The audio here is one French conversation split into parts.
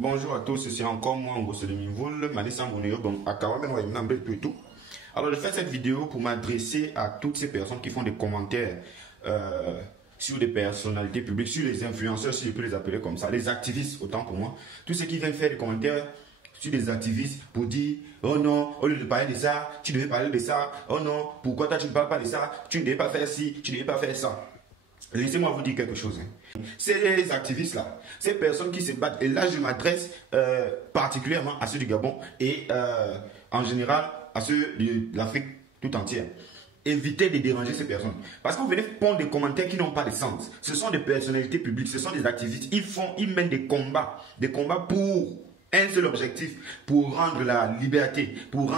Bonjour à tous, c'est encore moi, Ngosse de Mivol, Manissa Mounio, donc à Kawamen, et tout. Alors, je fais cette vidéo pour m'adresser à toutes ces personnes qui font des commentaires sur des personnalités publiques, sur les influenceurs, si je peux les appeler comme ça, les activistes, autant pour moi. Tous ceux qui viennent faire des commentaires sur des activistes pour dire oh non, au lieu de parler de ça, tu devais parler de ça. Oh non, pourquoi toi tu ne parles pas de ça? Tu ne devais pas faire ci, tu ne devais pas faire ça. Laissez-moi vous dire quelque chose. Ces activistes-là, ces personnes qui se battent, et là je m'adresse particulièrement à ceux du Gabon et en général à ceux de l'Afrique tout entière. Évitez de déranger ces personnes. Parce que vous venez prendre des commentaires qui n'ont pas de sens. Ce sont des personnalités publiques, ce sont des activistes. Ils mènent des combats pour un seul objectif, pour rendre la liberté, pour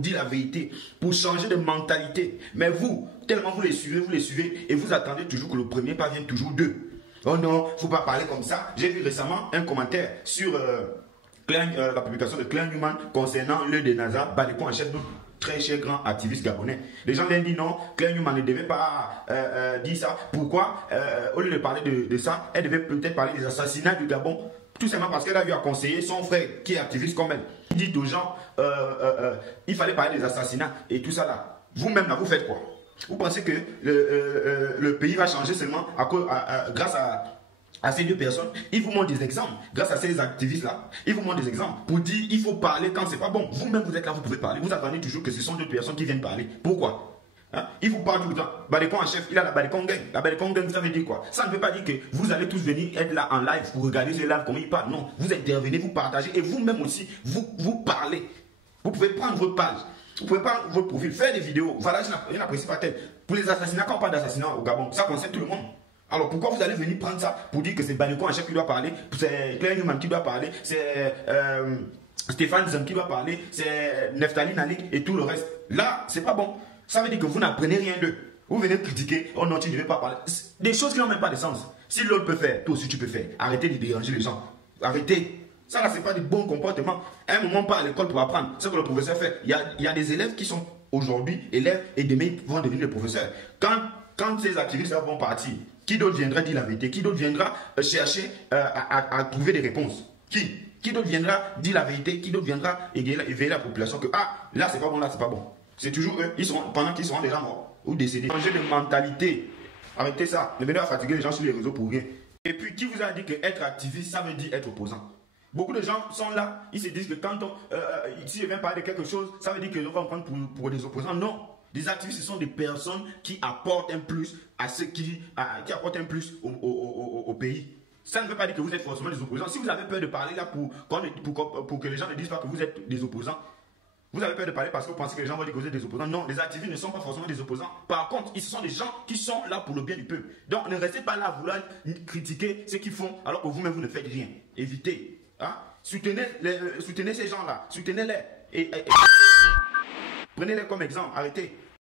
dire la vérité, pour changer de mentalité. Mais vous, tellement vous les suivez et vous attendez toujours que le premier pas vienne toujours d'eux. Oh non, il ne faut pas parler comme ça. J'ai vu récemment un commentaire sur la publication de Klein Newman concernant le de NASA, Badeko en chef de très cher grand activiste gabonais. Les gens viennent dire non, Klein Newman ne devait pas dire ça. Pourquoi au lieu de parler de ça, elle devait peut-être parler des assassinats du Gabon. Tout simplement parce qu'elle a vu à conseiller son frère qui est activiste comme elle. Il dit aux gens, il fallait parler des assassinats et tout ça là. Vous-même là, vous faites quoi? Vous pensez que le pays va changer seulement grâce à ces deux personnes? Ils vous montrent des exemples, grâce à ces activistes-là. Ils vous montrent des exemples pour dire il faut parler quand c'est pas bon. Vous-même vous êtes là, vous pouvez parler. Vous attendez toujours que ce sont deux personnes qui viennent parler. Pourquoi? Hein? Il vous parle tout le temps. Badeko en chef, il a la Badeko gang. La Badeko gang, ça veut dire quoi? Ça ne veut pas dire que vous allez tous venir être là en live pour regarder ce live, comment il parle. Non, vous intervenez, vous partagez et vous-même aussi, vous parlez. Vous pouvez prendre votre page, vous pouvez prendre votre profil, faire des vidéos. Voilà, je n'apprécie pas tel. Pour les assassinats, quand on parle d'assassinat au Gabon, ça concerne tout le monde. Alors pourquoi vous allez venir prendre ça pour dire que c'est Badeko en chef qui doit parler, c'est Klein Newman qui doit parler, c'est Stéphane Zem qui doit parler, c'est Neftali Nalik et tout le reste. Là, c'est pas bon. Ça veut dire que vous n'apprenez rien d'eux. Vous venez critiquer, oh non, tu ne devais pas parler. Des choses qui n'ont même pas de sens. Si l'autre peut faire, toi aussi tu peux faire. Arrêtez de déranger les gens. Arrêtez. Ça là, ce n'est pas de bon comportement. À un moment, on part à l'école pour apprendre. Ce que le professeur fait. Il y a des élèves qui sont aujourd'hui élèves et demain ils vont devenir des professeurs. Quand ces activistes vont partir, qui d'autre viendra dire la vérité? Qui d'autre viendra chercher à trouver des réponses? Qui d'autre viendra dire la vérité? Qui d'autre viendra éveiller la population que là c'est pas bon, là c'est pas bon. C'est toujours eux, pendant qu'ils seront déjà morts ou décédés. Changer de mentalité. Arrêtez ça. Ne venez pas fatiguer les gens sur les réseaux pour rien. Et puis, qui vous a dit que être activiste, ça veut dire être opposant? Beaucoup de gens sont là, ils se disent que quand si je viens parler de quelque chose, ça veut dire que je vais me prendre pour des opposants. Non. Des activistes, ce sont des personnes qui apportent un plus à ceux qui apportent un plus au pays. Ça ne veut pas dire que vous êtes forcément des opposants. Si vous avez peur de parler là pour que les gens ne disent pas que vous êtes des opposants, vous avez peur de parler parce que vous pensez que les gens vont dire que vous êtes des opposants. Non, les activistes ne sont pas forcément des opposants. Par contre, ils sont des gens qui sont là pour le bien du peuple. Donc, ne restez pas là à vouloir critiquer ce qu'ils font alors que vous-même, vous ne faites rien. Évitez. Hein? Soutenez ces gens-là. Soutenez-les. Et prenez-les comme exemple. Arrêtez.